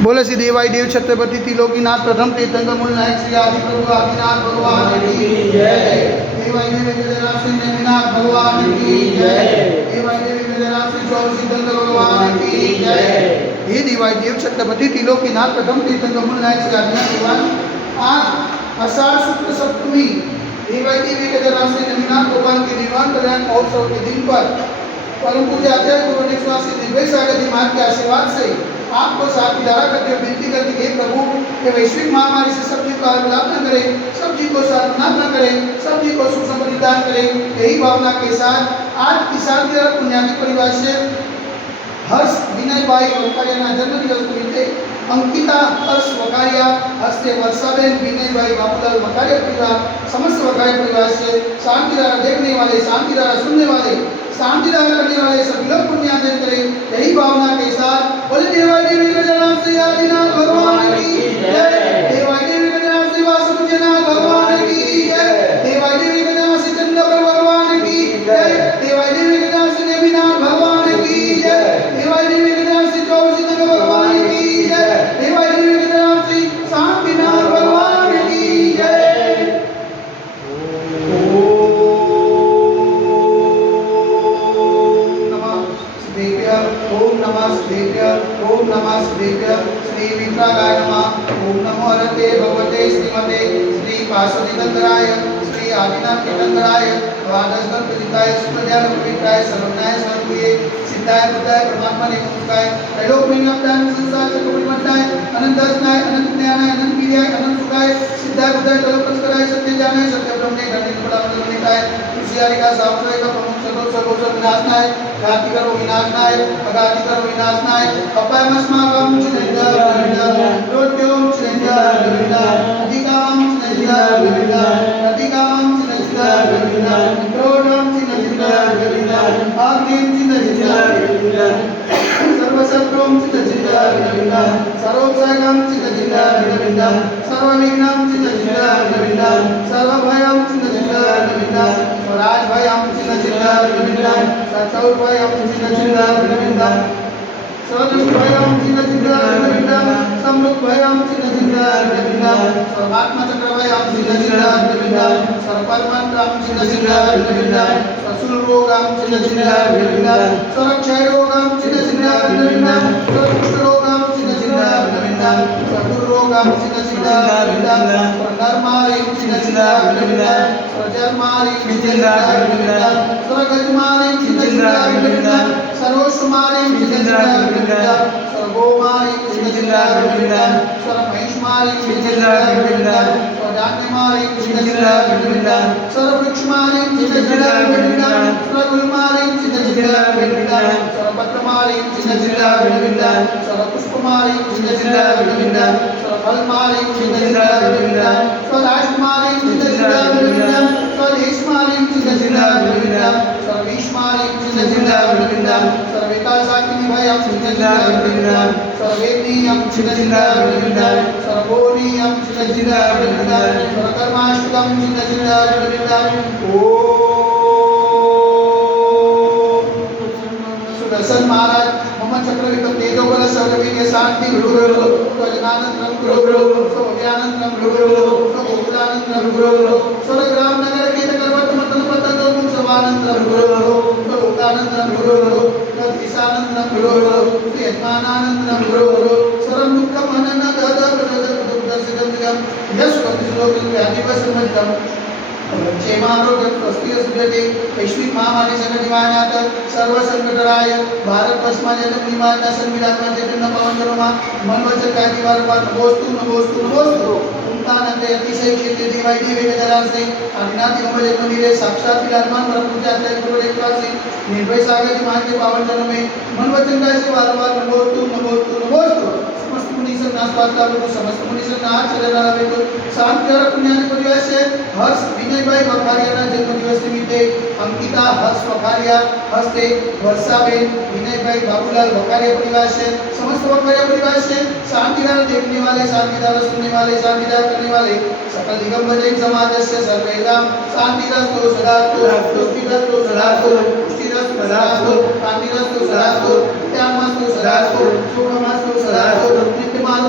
बोले श्री देवाई देव छत्रपति त्रिलोकीनाथ प्रथम तीर्थंकर मूल नायक श्री आदि प्रभु आदिनाथ भगवान की जय। देवाई देव गजराज श्री नेमिनाथ भगवान की जय। देवाई देव गजराज श्री चौरसिद्धंकर भगवान की जय। हे देवाई देव छत्रपति त्रिलोकीनाथ प्रथम तीर्थंकर मूल नायक श्री आदिनाथ भगवान, आज आषाढ़ शुक्ल सप्तमी देवाई देव गजराज श्री नेमिनाथ भगवान के निर्वाण कल्याण महोत्सव के दिन पर परम पूज्य आचार्य गुरु निवासी दिव्य सागर जी महाराज के आशीर्वाद से आपको साथ इशारा करते हुए विनती करते कि प्रभु ये वैश्विक महामारी से सब जी को आरोग्य न करें, सब जी को साधना न करें, सब जी को सुख समृद्धि दान करें। यही भावना के साथ आज किसान पुण्याजी परिवार से हर्ष विनय भाई वकारिया जन्म दिवस निमित्ते अंकिता हर्ष वकारिया, हस्ते वर्षाबेन विनय भाई बाबूलाल वकारिया परिवार, समस्त वकारिया परिवार से शांतिधारा देखने वाले, शांतिधारा सुनने वाले, शांतिधारा करने वाले सभी लोग पुण्यार्जन करें। यही भावना के साथ बोले देवाई देवी गजराज श्री आदिनाथ भगवान की जय। देवाई देवी गजराज श्री वासुदेवनाथ भगवान की जय। देवाई देवी गजराज श्री चंद्रप्रभु भगवान की जय। देवाई देवी गजराज श्री नेमिनाथ भगवान की जय। देवाई देवी गजराज श्री चौरसिद्धंकर भगवान की जय। देवाई देवी गजराज श्री शांतिनाथ भगवान की जय। ओम नमः शिवाय। ओम नमः शिवाय। श्री वित्रागाय नमः। ओम नमो हरते भगवते श्रीमते श्री पार्श्वतीर्थंकराय श्री आदिनाथ तीर्थंकराय द्वादशगण प्रसिद्धाय सुप्रज्ञान पवित्राय सर्वज्ञाय सर्वज्ञे सिद्धाय बुद्धाय परमात्मा निमुखाय त्रैलोक में अवतार संसार चक्रवर्ती मताय अनंत अस्नाय अनंत ज्ञानाय अनंत वीर्याय अनंत सुखाय सिद्धाय बुद्धाय कल्पस्कराय सत्य ज्ञानाय सत्य ब्रह्मणे धन्य पदार्थनिकाय तुषियारी का सावत्रय का प्रमुख सतो सगोच विनाशनाय घाति करो विनाशनाय अघाति करो विनाशनाय अपायमस्माकं चिरंजीव रोड्योम चिरंजीव अधिकामं चिरंजीव अधिकामं चिरंजीव क्रोधं चिरंजीव आग्नेयं चिरंजीव सर्वशत्रुं चिरंजीव सर्वोपसर्गं चिरंजीव सर्वविघ्नं चिरंजीव सर्वभयं चिरंजीव स्वराजभयं चिरंजीव सचौर्भयं चिरंजीव स्वदुष्भयं चिरंजीव समृद्धभयं चिरंजीव सर्वात्मचक्रभयं चिरंजीव सर्वपरमन्त्रं चिरंजीव ससुररोगं चिरंजीव स्वरक्षयरोगं चिरंजीव सर्वकुष्ठरोगं चिरंजीव सर्वरोगं चिरंजीव स्वधर्मारिं चिरंजीव स्वजर्मारिं चिरंजीव स्वगजमारिं चिरंजीव सर्वोष्मारिं चिरंजीव सर्वगोमारिं चिरंजीव सर्वमहिष्मारिं चिरंजीव स्वजान्यमारिं चिरंजीव सर्ववृक्षमारिं चिरंजीव सर्वगुलमारिं चिरंजीव सर्वपत्रमारिं चिरंजीव सर्वपुष्पमारिं चिरंजीव सर्वफलमारिं चिरंजीव स्वराजकुमारिं चिरंजीव स्वदेशमारिं चिरंजीव सर्वेशमारिं चिरंजीव सर्वेकाशाग्निभयं चिरंजीव सर्वेदीयं चिरंजीव सर्वोदीयं चिरंजीव सर्वकर्माष्टकं चिरंजीव। सुदर्शन महाराज मम चक्रविक्रम तेजोबल सर्ववीर्य शांति गुरु स्वजनानंदं गुरु स्वव्यानंदं गुरु स्वगोकुलानंदं गुरु स्वर्ग्राम नगर के करवट मतन पतन उत्सवानंदं गुरु स्वलोकानंदं गुरु स्वदिशानंदं गुरु यजमानानंदं गुरु सर्व दुःखम अनन दद प्रददसिदं यश कपिश्लोकं व्याधिवसमजं क्षेमारोग्य स्वस्थ सुजते वैश्विक महामारी संकट निवारणार्थ सर्व संकटराय भारत वर्षमाच्या निवारणा संविधान चैतन्य पावन करोमा मन वचन काय वारंवार नमोस्तु उमतानंदे अतिशय क्षेत्र देवाई देवी गजराज से आदिनाथ दिगंबर मंदिर साक्षात विराजमान परम पूज्य आचार्य गुरु एकवासी निर्भय सागर जी महाराज के पावन चरणों में मन वचन काय से वारंवार नमोस्तु समस्त मुनि सब नास्वास्ता को समस्त मुनि सब नाथ चलेला रहे तो शांतिधारा पुण्याजी परिवार से हर्ष विनय भाई वकारिया जन्म दिवस निमित्ते अंकिता हर्ष वकारिया हस्ते वर्षाबेन विनय भाई बाबूलाल वकारिया परिवार से समस्त वकारिया परिवार से शांतिधारा देखने वाले, शांतिधारा सुनने वाले, शांतिधारा करने वाले सकल दिगंबर जैन समाज से सर्वेदाम शांतिरस्तु सदास्तु तुष्टिरस्तु सदास्तु पुष्टिरस्तु सदास्तु शांतिरस्तु सदास्तु त्यागमस्तु सदास्तु सुखमस्तु सदास्तु नित्यमान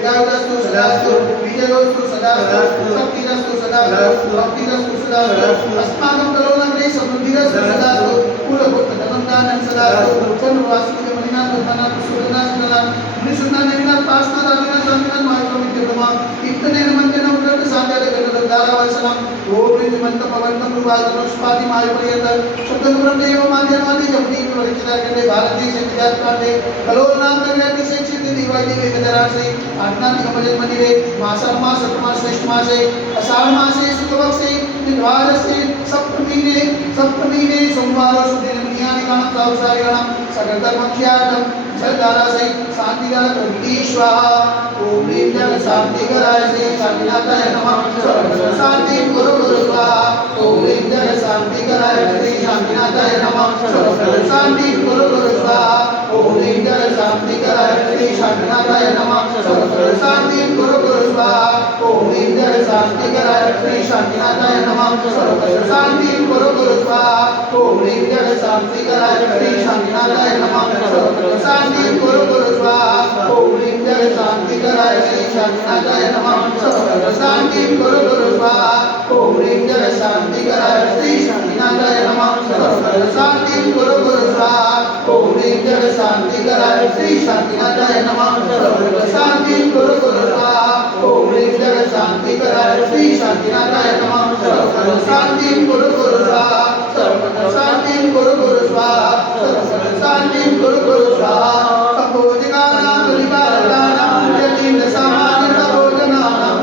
दीर्घायुरस्तु सदास्तु विजयोस्तु सदास्तु शक्तिरस्तु सदास्तु भक्तिरस्तु सदास्तु अस्माकं करोनाग्रे समृद्धिरस्तु सदास्तु कुलभूतधनंदानं सदास्तु चंद्रवासुदेव मणिनाथ ब्रह्मनाथ सुरनाथ सुरनाथ निशुनाथ नेमिनाथ पासनाथ आदिनाथ स्वामीनाथ महास्वामित्वमा इतने नमंजन उन्नत सांध्याद गणद धारावसनम ओम निमंत पवंतम रुवादम पुष्पादि मायपर्यंत शब्दं ब्रह्मदेव माध्यमादि जमुनी परिचिता कंडे भारती संजात कांडे कलोनाथ नगराति शिक्षित दिवाली वेदरासे आठनाथ कमजन मंदिरे मासा मास सप्तमा श्रेष्ठ मासे आषाढ़ मासे शुक्लपक्षे द्वादशे सप्तमी ने सोमवार शुद्ध नियानि गणम सावसारि गणम सकल धर्मख्यातम जलधारा से शांति का स्वाहा ओम ह्रीं जल शांति कराय से शांतिनाथाय नमः शांति गुरु गुरु स्वाहा ओम ह्रीं जल शांति कराय से शांतिनाथाय नमः शांति गुरु गुरु स्वाहा ओम ह्रीं जल शांति कराय से शांतिनाथाय नमः शांति गुरु गुरु स्वाहा ओम ह्रीं जल शांति कराय से शांतिनाथाय नमः शांति गुरु गुरु स्वाहा ओम ह्रीं जल शांति कराय से शांतिनाथाय नमः शांति गुरु गुरु स्वाहा ओम ह्रीं जल शांति कराय श्री शांतिनाथाय नमः शांति गुरु गुरु स्वाहा ओम ह्रीं जल शांति कराय श्री शांतिनाथाय नमः शांति गुरु गुरु स्वाहा ओम ह्रीं जल शांति कराय श्री शांतिनाथाय नमः शांति गुरु गुरु स्वाहा ओम ह्रीं जल शांति कराय श्री शांतिनाथाय नमः शांति गुरु गुरु स्वाहा शांति गुरु गुरु स्वाहा शांति गुरु गुरु स्वाहा सपोजगानां परिवाराणां यतीन्द्र सामान्य भोजनानां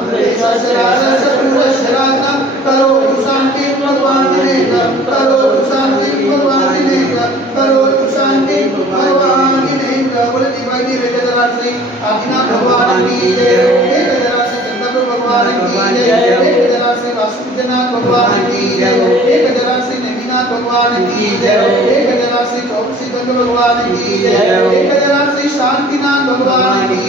देशशरासपूरशरानां करोतु शांति भगवान दिनेन्द्र करोतु शांति भगवान दिनेन्द्र करोतु शांति भगवान दिनेन्द्र बोले दिवाली वेदरा श्री आदिनाथ भगवान की जय वेदरा से चंद्र भगवान की जय वेदरा से वासुदेवनाथ भगवान की जय वेदरा से नेमिनाथ भगवान की जय वेदरा से चौकसी गंग भगवान की जय वेदरा से शांतिनाथ भगवान की